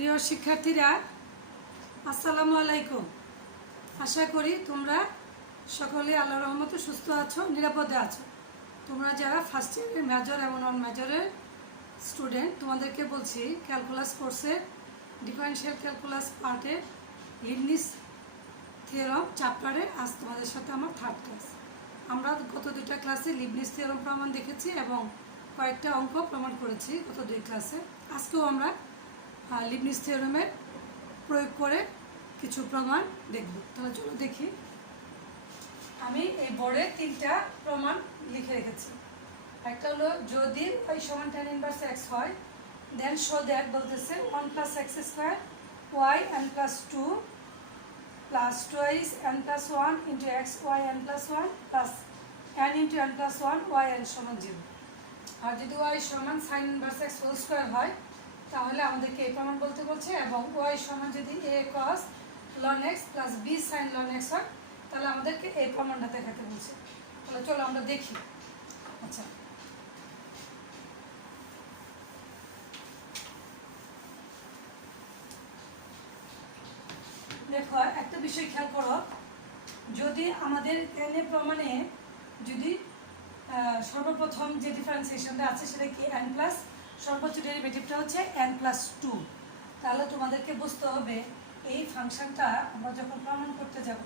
প্রিয় শিক্ষার্থীরা, আসসালামু আলাইকুম। আশা করি তোমরা সকলে আল্লাহর রহমতে সুস্থ আছো, নিরাপদে আছো। তোমরা যারা ফার্স্ট ইয়ারের মেজর এবং নন মেজরের স্টুডেন্ট, তোমাদেরকে বলছি ক্যালকুলাস কোর্সের ডিফারেনশিয়াল ক্যালকুলাস পার্টের লিবনিজ থিওরাম চ্যাপ্টারে আজ তোমাদের সাথে আমার থার্ড ক্লাস। আমরা গত দুইটা ক্লাসে লিবনিজ থিওরাম প্রমাণ দেখেছি এবং কয়েকটা অঙ্ক প্রমাণ করেছি গত দুই ক্লাসে। আজকেও আমরা লিবনিজ থিওরামের প্রয়োগ করে কিছু প্রমাণ দেখব। তাহলে চলো দেখি। আমি এই বোর্ডে তিনটা প্রমাণ লিখে রেখেছি। একটা হলো যদি y সমান tan ইনভার্স x হয়, দেন শো দ্যাট বলতেছে 1 plus x square y n plus 2 plus twice n plus 1 into x y n plus 1 plus n into n plus 1 y n সমান 0। আর যদি y সমান sine inverse x whole square হয় তাহলে আমাদেরকে এই প্রমাণ বলতে বলছে, এবং y সমান যদি a cos ln x plus b sin ln x হয় তাহলে আমাদেরকে এই প্রমাণটা দেখাতে বলছে। তাহলে চলো আমরা দেখি। আচ্ছা, দেখো একটা বিষয় খেয়াল করো। যদি আমাদের এনে প্রমাণে যদি সর্বপ্রথম যে ডিফারেন্সিয়েশনটা আছে সেটা কি n প্লাস সর্বোচ্চ ডেরিভেটিভটা হচ্ছে n প্লাস 2, তাহলে তোমাদেরকে বুঝতে হবে এই ফাংশনটা আমরা যখন প্রমাণ করতে যাব,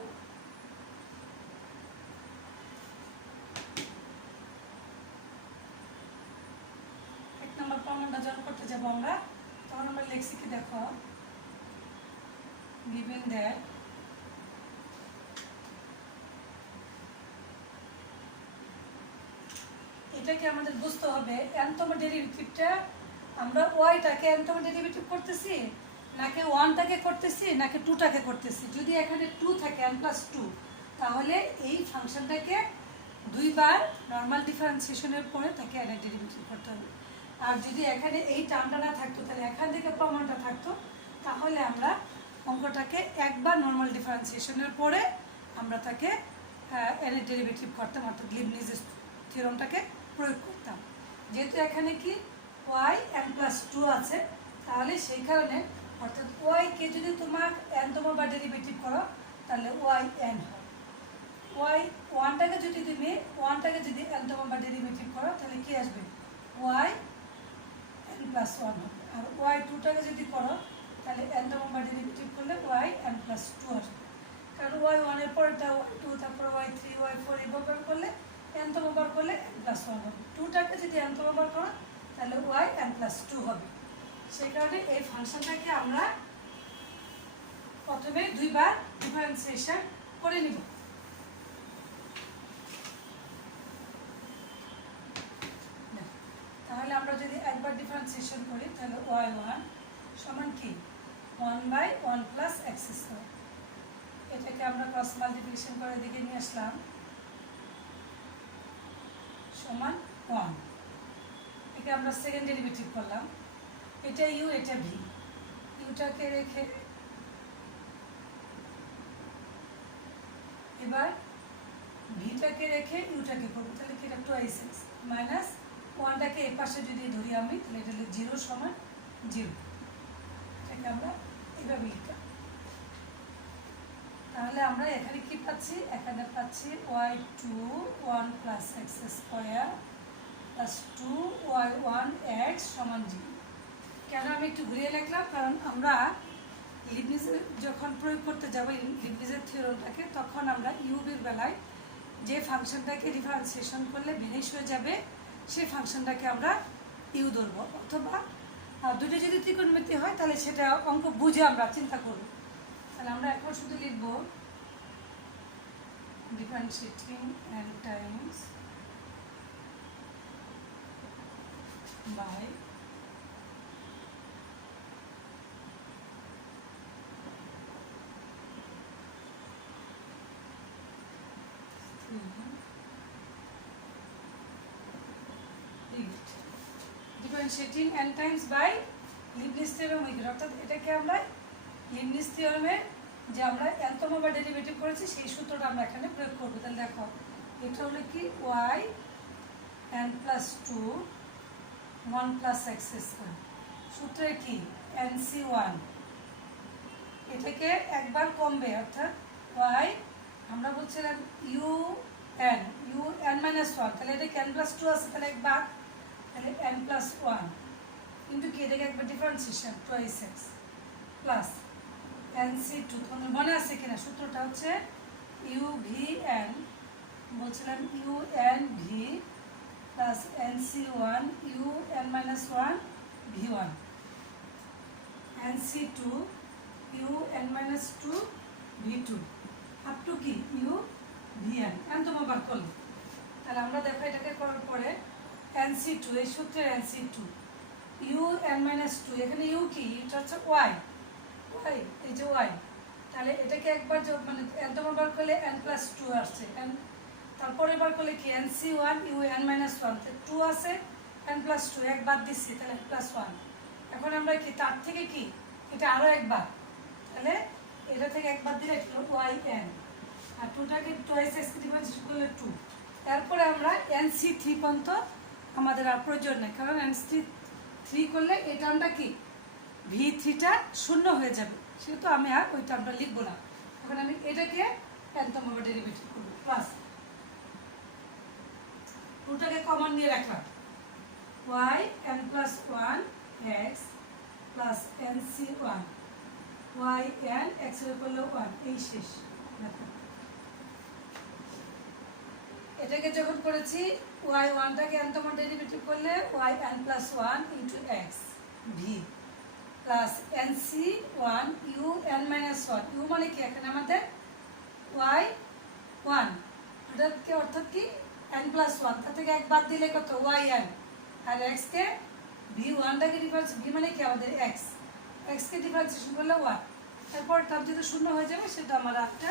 এক নম্বর প্রমাণটা যখন করতে যাব আমরা, তখন আমরা লিখছি কি দেখো, given that এটাকে আমাদের বুঝতে হবে nতম ডেরিভেটিভটা আমরা ওয়াইটাকে nতম ডেরিভেটিভ করতেছি নাকি 1টাকে করতেছি নাকি 2টাকে করতেছি। যদি এখানে 2 থাকে n প্লাস 2, তাহলে এই ফাংশনটাকে দুইবার নর্মাল ডিফারেন্সিয়েশনের পরে তাকে n এর ডেরিভেটিভ করতে হবে। আর যদি এখানে এই টার্মটা না থাকতো, তাহলে এখান থেকে প্রমাণটা থাকতো, তাহলে আমরা অঙ্কটাকে একবার নর্মাল ডিফারেন্সিয়েশনের পরে আমরা তাকে n এর ডেরিভেটিভ করতাম, অর্থাৎ লিবনিজ থিওরামটাকে প্রয়োগ করতাম। যেহেতু এখানে কি y n প্লাস 2 আছে, তাহলে সেই কারণে অর্থাৎ y কে যদি তোমার nতম বার ডেরিভেটিভ করো তাহলে y n হয়। y 1টাকে যদি তুমি 1টাকে যদি nতম বার ডেরিভেটিভ করো তাহলে কি আসবে, y n প্লাস 1 হবে। আর y 2টাকে যদি করো তাহলে nতম বার ডেরিভেটিভ করলে y n প্লাস 2 আসবে। কারণ y 1 এর পরেরটা y 2, তারপর y 3, y 4 এইভাবে করলে nতম বার করলে n প্লাস 1 হবে। 2টাকে যদি nতম বার করো তাহলে y n প্লাস 2 হবে। সেই কারণে এই ফাংশনটাকে আমরা প্রথমে দুইবার ডিফারেন্সিয়েশন করে নিব। তাহলে আমরা যদি একবার ডিফারেন্সিয়েশন করি তাহলে y1 সমান কি 1/1 প্লাস x স্কোয়ার। এটাকে আমরা ক্রস মাল্টিপ্লিকেশন করে দিকে নিয়ে আসলাম, সমান 1। একে আমরা সেকেন্ড ডেরিভেটিভ করলাম, এটা ইউ এটা ভি, ইউটাকে রেখে এবার ভিটাকে রেখে ইউটাকে করবো, তাহলে কি এটা টুয়াইস এক্স মাইনাস 1টাকে এর পাশে যদি ধরি আমি, তাহলে এটা হলো 0 সমান 0। এটাকে আমরা এইভাবে লিখলাম। তাহলে আমরা এখানে কি পাচ্ছি, এখানে পাচ্ছি y2 1 plus x square plus 2y1 x সমান 0। কেন আমি একটু ঘুরিয়ে লিখলাম, কারণ আমরা লিবনিজের যখন প্রয়োগ করতে যাব লিবনিজের থিওরামটাকে, তখন আমরা ইউবির বেলায় যে ফাংশনটাকে ডিফারেন্সিয়েশন করলে বিনিশ হয়ে যাবে সেই ফাংশনটাকে আমরা ইউ ধরবো, অথবা দুটো যদি ত্রিকোণমিতি হয় তাহলে সেটা অঙ্ক বুঝে আমরা চিন্তা করব। তাহলে আমরা এখন শুধু লিখব differentiating n times by differentiating n times by Leibniz theorem with, অর্থাৎ এটাকে আমরা লিবনিজ থিওরামের যে আমরা nতম বার ডেরিভেটিভ করেছি সেই সূত্রটা আমরা এখানে প্রয়োগ করব। তাহলে দেখো এটা হলো কি y n plus 2 1 plus x square সূত্রে কি NC1 এটাকে একবার কমবে, অর্থাৎ y আমরা বলছিলাম un -1, তাহলে এটা n+2 আছে, তাহলে একবার, তাহলে n+1 কিন্তু কি এটাকে একবার ডিফারেন্সিয়েশন 2x প্লাস NC2, তোমাদের মনে আছে কিনা সূত্রটা হচ্ছে UVN, বলছিলাম UNV plus NC1 UN-1 V1 NC2 UN-2 V2 up to কি UVN এমন বার করলে, তাহলে আমরা দেখো এটাকে করার পরে NC2 এই সূত্রের NC2 UN-2 এখানে U কি, এটা হচ্ছে y, এই যে y, তাহলে এটাকে একবার মানে এতবার বার করলে n+2 আসছে, তারপরে বার করলে কি NC1 UN-1, 2 আছে n+2 একবার দিচ্ছি, তাহলে n+1। এখন আমরা কি তার থেকে কি এটা আরো একবার, তাহলে এটা থেকে একবার দিলে yn, আর 2টাকে twice x ডিফারেন্সিয়েট করলে 2। তারপরে আমরা NC3 পর্যন্ত আমাদের আর প্রয়োজন নেই, কারণ NC3 করলে এই টার্মটা কি V3টা শূন্য হয়ে যাবে, সেহেতু আমি আর ওই টার্মটা লিখবো না। এখন আমি এটাকে একদম আবার ডেরিভেটিভ করবো, প্লাস 2টাকে কমন নিয়ে রাখলাম yn+1 x plus NC1 yn x এর করলে 1, এই শেষ। দেখো এটাকে যখন করেছি y1টাকে n-তম ডেরিভেটিভ করলে yn+1 into x v plus NC1 UN-1, u মানে কি এখানে আমাদের y1, এটাকে অর্থাৎ কি n+1, তার থেকে এক বাদ দিলে কত yn, আর x কে v1টাকে ডিফারেন্স, v মানে কি আমাদের x কে ডিফারেন্সিয়েশন করলে 1, তারপর টার্ম যদি শূন্য হয়ে যাবে সেটা আমার একটা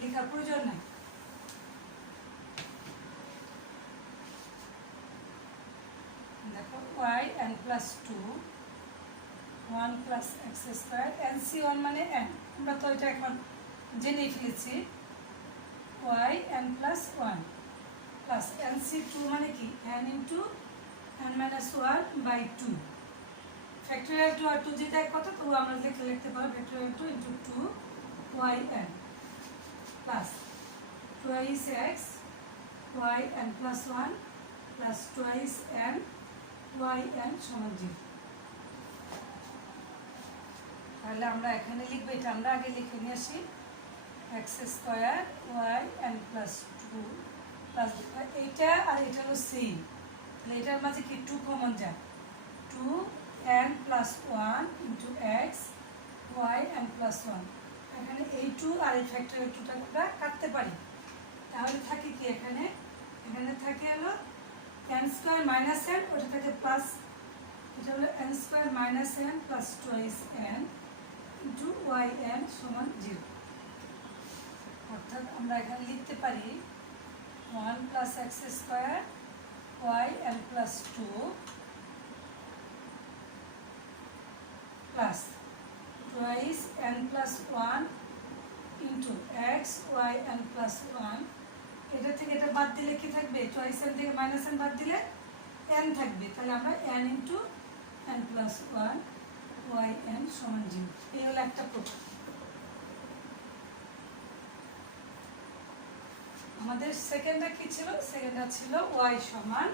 লেখার প্রয়োজন নাই। দেখো yn+2 1 plus x square NC1 মানে n, আমরা তো এটা এখন জেনে ফেলেছি yn+1 প্লাস NC2 মানে কি n ইন্টু n-1/2 ফ্যাক্টরিয়াল 2 আর 2 যেটা এক কথা, তো আমরা লিখতে পারবো factorial 2 into 2yn plus twice x yn+1 plus twice n yn সমান 0। তাহলে আমরা এখানে লিখবো, এটা আমরা আগে লিখে নিয়ে আসি x² yn+2 প্লাস এইটা আর এটা হলো সেম, তাহলে এটার মাঝে কি 2 কমন যায়, 2n+1 ইন্টু x yn+1, এখানে এই 2 আর এই ফ্যাক্টরিয়াল 2টা আমরা কাটতে পারি, তাহলে থাকে কি এখানে থাকে হলো n² - n, ওটা থাকে প্লাস, এটা হলো n² - n plus twice n into yn সমান 0, অর্থাৎ আমরা এখানে লিখতে পারি 1 plus x² yn+2 plus twice n+1 into x yn+1, এটা থেকে এটা বাদ দিলে কি থাকবে, twice n থেকে -n বাদ দিলে n থাকবে, তাহলে আমরা n ইন্টু n+1 yn সমান 0, এই হলো একটা প্রকার। আমাদের সেকেন্ডটা কি ছিল, সেকেন্ডটা ছিল y সমান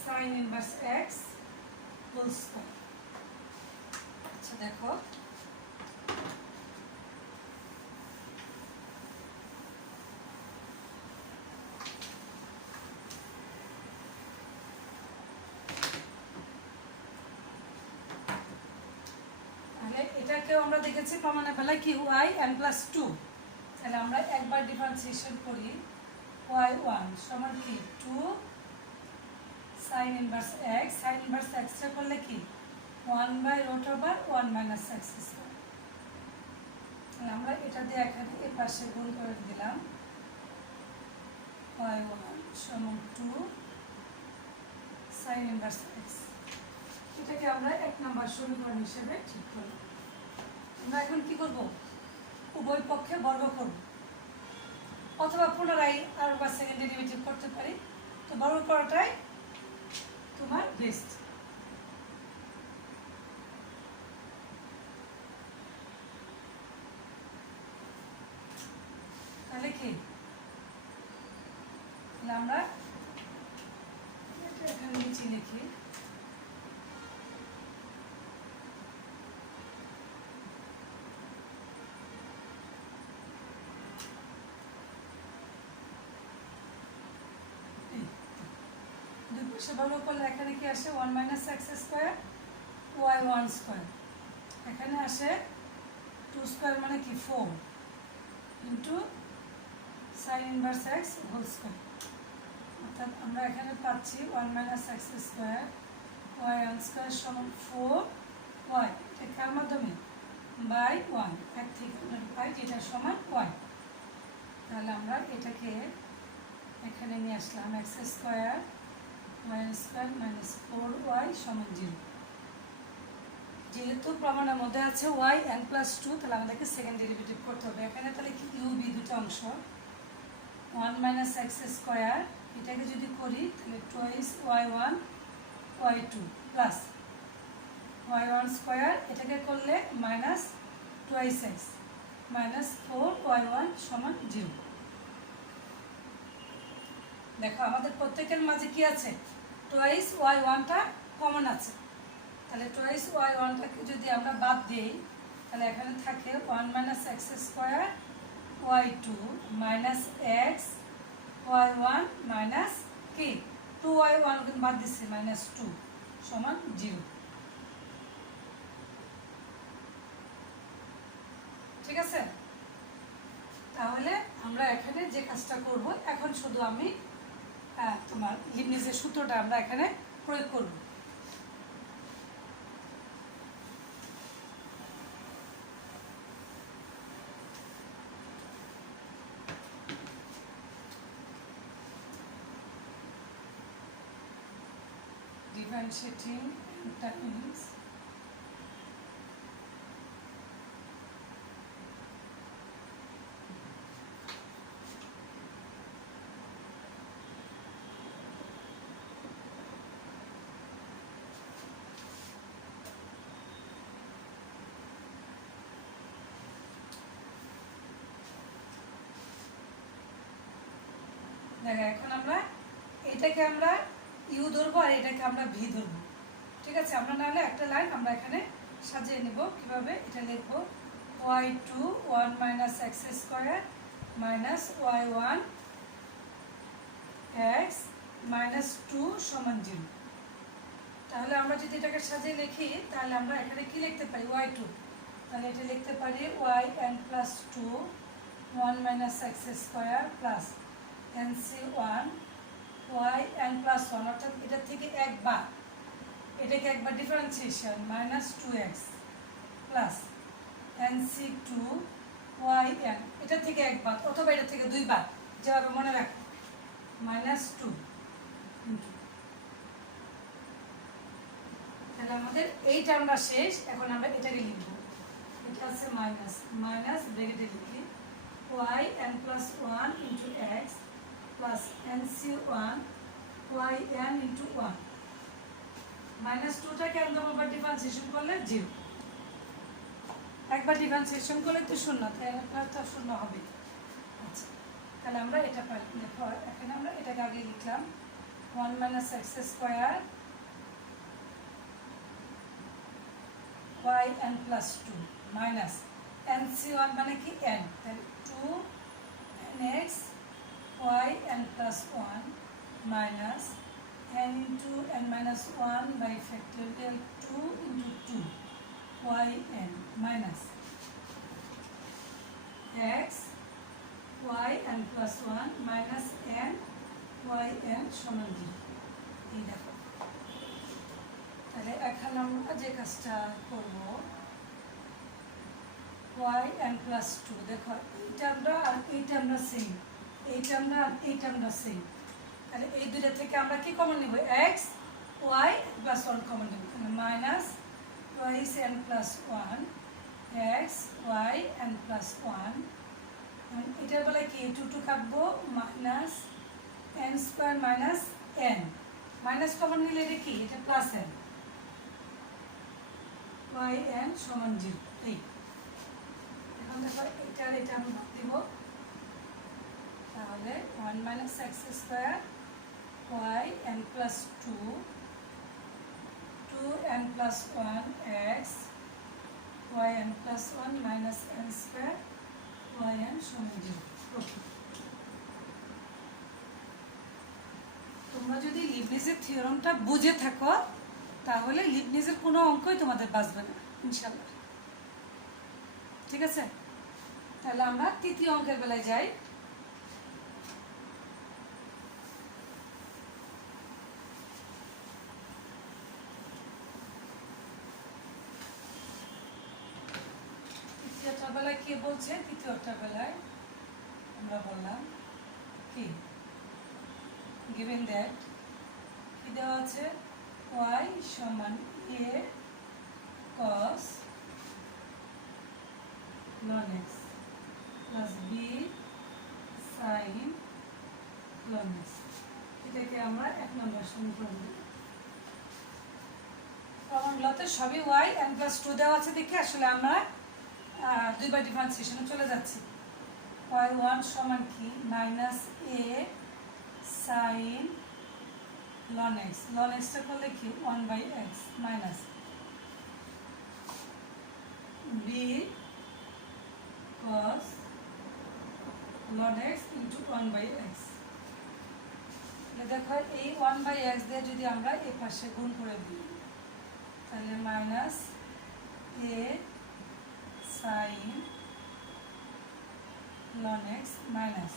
sin inverse x whole square. আচ্ছা দেখো এটাকেও আমরা দেখেছি প্রমাণের বেলায় কি yn+2, তাহলে আমরা একবার ডিফারেন্সিয়েশন করি y1 সমান কি 2 sin inverse x, sin inverse x এর করলে কি 1/√1 - x², তাহলে আমরা এটা দিয়ে এখানে এই পাশে গুণ করে দিলাম y1 সমান 2 sin ইনভার্স x, এটাকে আমরা 1 নম্বর সমীকরণ হিসেবে ঠিক করব। আমরা এখন কি করব, উভয় পক্ষে বর্গ করব, অথবা পুনরায় আরেকবার সেকেন্ড ডেরিভেটিভ করতে পারি। তো বর্গ করাটাই তোমার বেস্ট। তাহলে কি আমরা এখানে নিচে লিখি, দুই পাশে বর্গ করলে এখানে কি আসে 1 minus x square y 1 square, এখানে আসে 2 স্কোয়ার মানে কি 4 into sine inverse x whole square. অর্থাৎ আমরা এখানে পাচ্ছি 1 minus x square y 1 square সমান 4 ওয়াই, এটা কার মাধ্যমে বাই 1 এক থেকে আমরা পাই যেটা সমান ওয়াই। তাহলে আমরা এটাকে এখানে নিয়ে আসলাম X square Y square minus 4y সমান 0। যেহেতু প্রমাণের মধ্যে আছে y n প্লাস 2, তাহলে আমাদেরকে সেকেন্ড ডেরিভেটিভ করতে হবে। এখানে তাহলে কি ইউ বি দুটো অংশ 1 মাইনাস এক্স স্কোয়ার, এটাকে যদি করি তাহলে twice y1 y2 plus y1 square, এটাকে করলে minus twice x minus 4y1 সমান 0। দেখো আমাদের প্রত্যেকের মাঝে কি আছে টোয়াইস y1টা কমন আছে, তাহলে টোয়াইস y1টাকে যদি আমরা বাদ দিই তাহলে এখানে থাকে 1 minus x square y2 minus x y1 minus কি 2y1 বাদ দিচ্ছি মাইনাস 2 সমান 0। ঠিক আছে, তাহলে আমরা এখানে যে কাজটা করব, এখন শুধু আমি তোমার লিবনিজের সূত্রটা আমরা এখানে প্রয়োগ করব। Differentiating times দেখো এখন আমরা এটাকে আমরা ইউ ধরবো আর এটাকে আমরা ভি ধরবো। ঠিক আছে, আমরা নাহলে একটা লাইন আমরা এখানে সাজিয়ে নেব। কিভাবে এটা লিখবো y2 1 minus x square minus y1 x minus 2 সমান 0। তাহলে আমরা যদি এটাকে সাজিয়ে লিখি তাহলে আমরা এখানে কি লিখতে পারি y2, তাহলে এটা লিখতে পারি yn plus 2 1 minus x square plus nc1 yn plus 1, অর্থাৎ এটা থেকে একবার এটাকে একবার differentiation minus 2x plus nc2 yn, এটা থেকে একবার অথবা এটা থেকে দুইবার, যেভাবে মনে রাখো মাইনাস 2। তাহলে আমাদের এই টার্মটা শেষ। এখন আমরা এটাকে লিখব, এটা আছে মাইনাস মাইনাস ব্র্যাকেটে লিখি yn plus 1 into X plus nc1 yn into 1 minus 2টাকে একবার ডিফারেন্সিয়েশন করলে 0, একবার ডিফারেন্সিয়েশন করলে তো শূন্য, তাহলে তো শূন্য হবে। আচ্ছা, তাহলে আমরা এটা পাই। দেখো এখানে আমরা এটাকে আগে লিখলাম 1 minus x square yn plus 2 minus nc1 মানে কি n, তাহলে 2 nx yn plus 1 minus n into n minus 1 by factorial 2 into 2 yn minus x yn plus 1 minus n yn সমান 0। এই দেখো, তাহলে এখন আমরা যে কাজটা করব yn plus 2, দেখো এইটা আমরা আর এইটা আমরা সেম, এইটা আমরা আর এইটা আমরা সেম, তাহলে এই দুইটা থেকে আমরা কি কমন নিব x y প্লাস 1 কমন নিব, minus twice n plus 1 x y n plus 1 এটার বেলায় কি টু টু কাটবো, minus n square minus N, minus common নিলে এটা কি, এটা প্লাস এন, ওয়াই এন সমান 0। এই এখন দেখো এটা আমি বাদ দিব, তাহলে 1 minus x square y n plus 2 n plus 1 x y n plus 1 minus n square y n সমান 0। ওকে, তোমরা যদি লিবনিজের থিওরামটা বুঝে থাকো তাহলে লিবনিজের কোনো অঙ্কই তোমাদের বাঁচবে না ইনশাল্লাহ। ঠিক আছে, তাহলে আমরা তৃতীয় অঙ্কের বেলায় যাই। তৃতীয়টার বেলায় কে বলছে, তৃতীয়টার বেলায় আমরা বললাম কি, given that কি দেওয়া আছে, y সমান a cos ln x plus b sin ln x, এটাকে আমরা 1 নম্বর সমীকরণ দেব। প্রমাণগুলোতে সবই y n প্লাস 2 দেওয়া আছে দেখে আসলে আমরা দুইবার ডিফারেন্সিয়েশনে চলে যাচ্ছি। y1 সমান কি, minus a sin ln x, ln x টা করলে কি 1/x minus b cos ln x into 1/x। দেখো এই 1/x দিয়ে যদি আমরা এই পাশে গুণ করে দিই তাহলে minus a sin ln x minus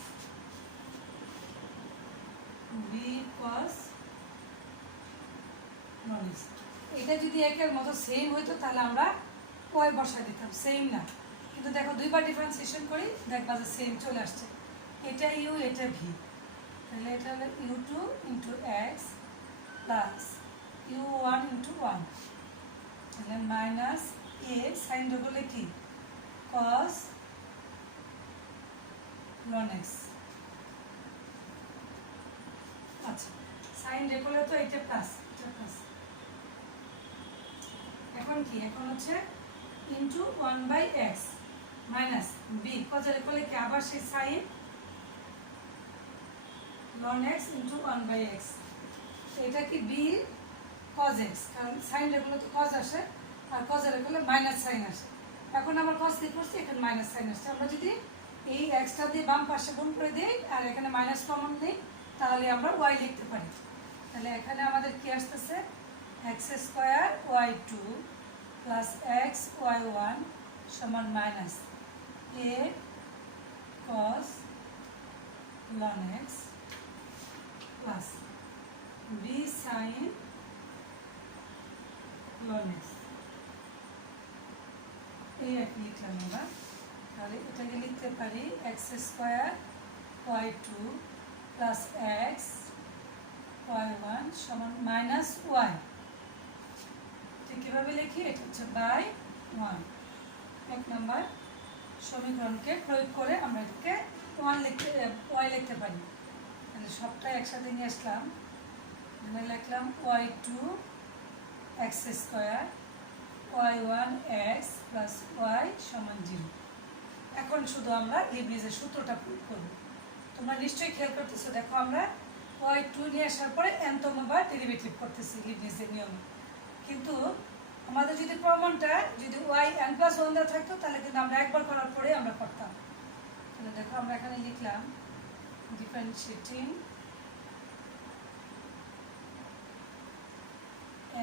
b cos ln x। এটা যদি একের মতো সেম হইতো তাহলে আমরা y বসাই দিতাম, সেম না, কিন্তু দেখো দুইবার ডিফারেন্সিয়েশন করি দেখবা যে সেম চলে আসছে, এটা ইউ এটা ভি, তাহলে এটা হলো u2 into X plus u1 into 1, তাহলে মাইনাস এ সাইন করলে কি cos ln x। আচ্ছা, সাইন রেখলে তো এটা প্লাস, এটা প্লাস, এখন কি, এখন হচ্ছে into 1/x minus B cos রেখলে কি আবার সেই sign ln x into 1/x, এটা কি b cos x, কারণ সাইন রেখলে তো cos আসে আর cos রেখলে মাইনাস সাইন আসে, এখন আবার cos দিয়ে করছি এখানে মাইনাস সাইন আসছে, আমরা যদি এই এক্সটা দিয়ে বাম পাশে গুণ করে দিই আর এখানে মাইনাস কমন দিই তাহলে আমরা y লিখতে পারি। তাহলে এখানে আমাদের কি আসতেছে, x square y2 plus x y1 সমান minus a cos ln x plus b sin ln x। এই এক লিখলাম আমরা, তাহলে এটাকে লিখতে পারি x square y2 plus x y1 সমান মাইনাস y। ঠিক কীভাবে লিখি, এটা হচ্ছে বাই 1। 1 নম্বর সমীকরণকে প্রয়োগ করে আমরা এটাকে y লিখতে পারি। তাহলে সবটা একসাথে নিয়ে আসলাম, এখানে লিখলাম y2 x square y1 x plus y সমান 0। এখন শুধু আমরা লিবনিজের সূত্রটা প্রয়োগ করব। তোমরা নিশ্চয়ই খেয়াল করতেছো, দেখো আমরা y2 নিয়ে আসার পরে nতমবার ডেরিভেটিভ করতেছি লিবনিজের নিয়মে, কিন্তু আমাদের যদি প্রমাণটা যদি y n প্লাস 1 দেওয়া থাকতো তাহলে কিন্তু আমরা একবার করার পরে আমরা করতাম। তাহলে দেখো আমরা এখানে লিখলাম differentiating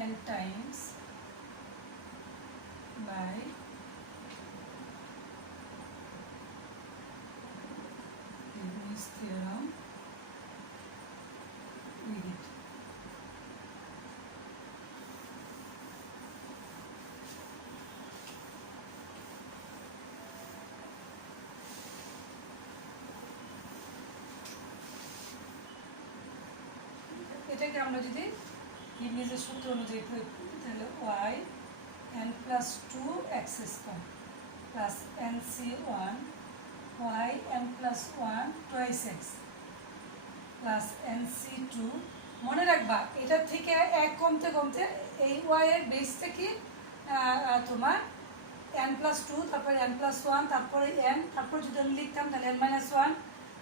n Times by Leibniz theorem with it। এটাকে আমরা যদি লিবনিজের সূত্র অনুযায়ী প্রয়োগ করি তাহলে y n plus 2 x square plus nc1 y n plus one twice x plus NC2। মনে রাখবা এটার থেকে এক কমতে কমতে এই ওয়াই এর বেস থেকে তোমার n+2, তারপরে n+1, তারপরে n, তারপর যদি আমি লিখতাম তাহলে n-1,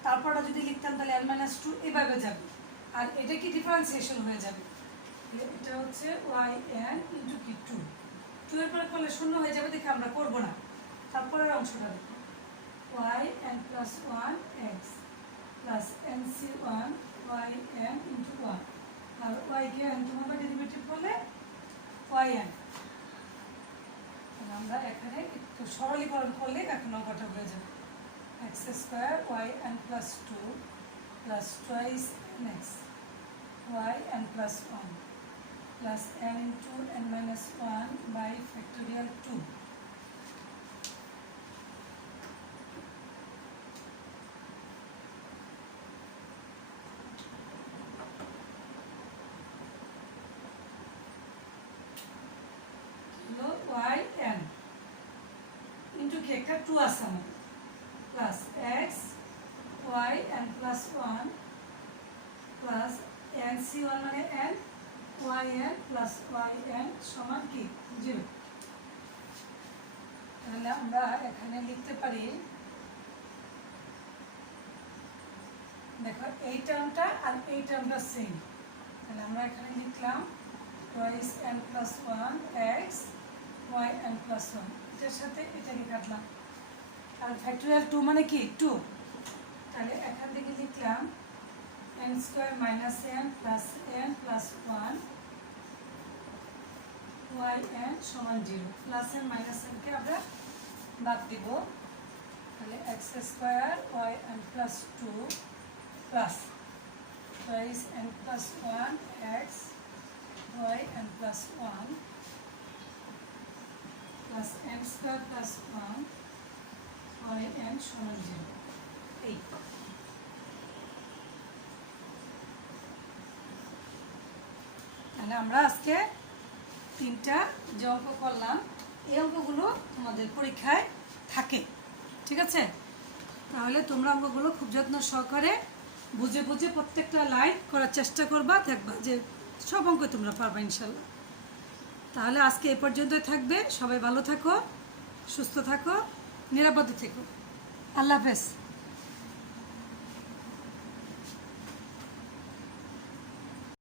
তারপরটা যদি লিখতাম তাহলে n-2, এভাবে যাবে। আর এটা কি ডিফারেন্সিয়েশন হয়ে যাবে, এটা হচ্ছে yn ইন্টু কি 2 এর পরে করলে শূন্য হয়ে যাবে, দেখে আমরা করবো না। তারপরের অংশটা দেখো yn+1 x plus NC1 yn into 1, আর y কে n তোমার ডেরিভেটিভ করলে yn। আমরা এখানে একটু সরলীকরণ করলে এখন অঙ্কটা হয়ে যাবে x² yn+2 plus twice nx yn+1 plus n into n-1 by factorial 2। yn into কি একটা 2 আছে আমাদের plus x yn+1 plus NC1 মানে n yn প্লাস yn সমান কি 0। তাহলে আমরা এখানে লিখতে পারি, দেখো এই টার্মটা আর এই টার্মটা সেম, তাহলে আমরা এখানে লিখলাম টুয়াইস n+1 x yn+1, এটার সাথে এটাকে কাটলাম, আর ফ্যাক্টোরিয়াল 2 মানে কি 2, তাহলে এখান থেকে লিখলাম n² - n plus n plus 1 yn সমান 0, প্লাস n মাইনাস n কে আমরা বাদ দিব, তাহলে x² yn+2 plus twice n+1 x yn+1 plus n² plus 1 yn সমান 0। এই তাহলে আমরা আজকে 3টা যে অঙ্ক করলাম এই অঙ্কগুলো তোমাদের পরীক্ষায় থাকে, ঠিক আছে? তাহলে তোমরা অঙ্কগুলো খুব যত্ন সহকারে বুঝে বুঝে প্রত্যেকটা লাইন করার চেষ্টা করবা, দেখবা যে সব অঙ্ক তোমরা পারবা ইনশাল্লাহ। তাহলে আজকে এ পর্যন্তই থাকবে, সবাই ভালো থাকো, সুস্থ থাকো, নিরাপদে থেকো। আল্লাহ হাফেজ।